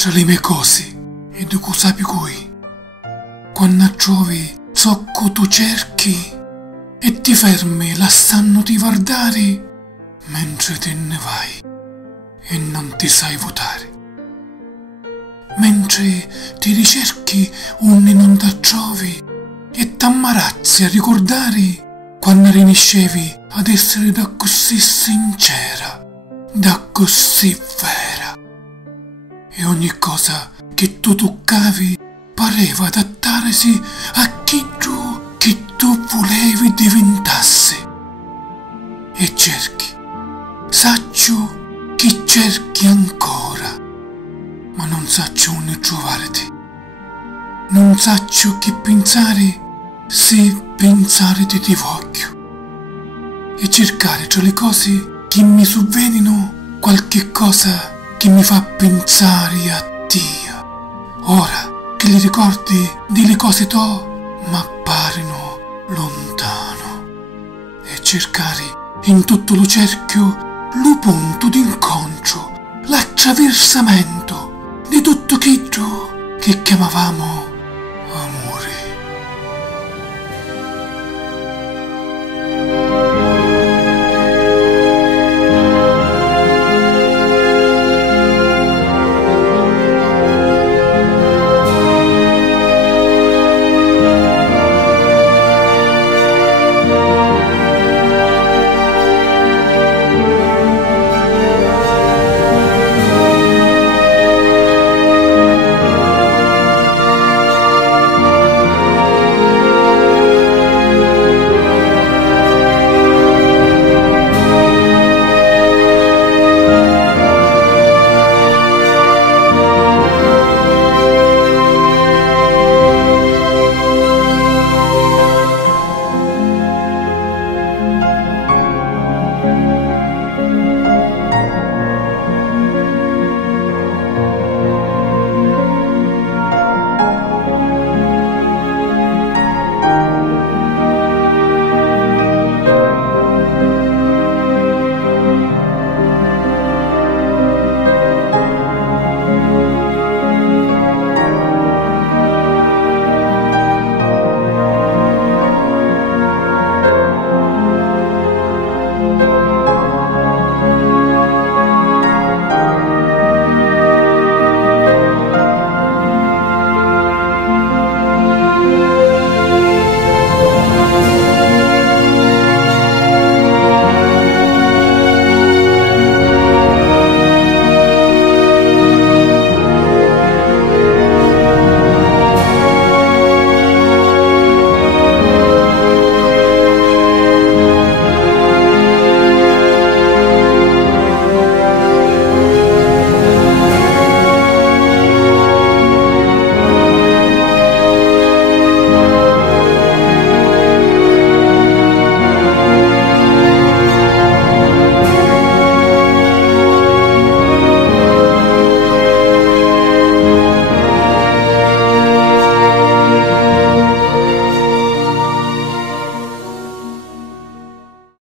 tra le mie cose e tu sapi cui, quando trovi zocco tu cerchi e ti fermi lasciando ti guardare mentre te ne vai e non ti sai votare. Mentre ti ricerchi unne non ti trovi e t'ammarazzi a ricordare quando rinescevi ad essere da così sincera, da così vera. E ogni cosa che tu toccavi pareva adattarsi a chi tu volevi diventassi. E cerchi, saccio che cerchi ancora, ma non saccio unne trovarti. Non saccio che pensare se pensare ti voglio. E cercare tra le cose che mi sovvenino qualche cosa che mi fa pensare a Dio. Ora che li ricordi delle cose to m'apparino lontano. E cercare in tutto lo cerchio lo punto d'incontro, l'attraversamento di tutto quello che chiamavamo amore.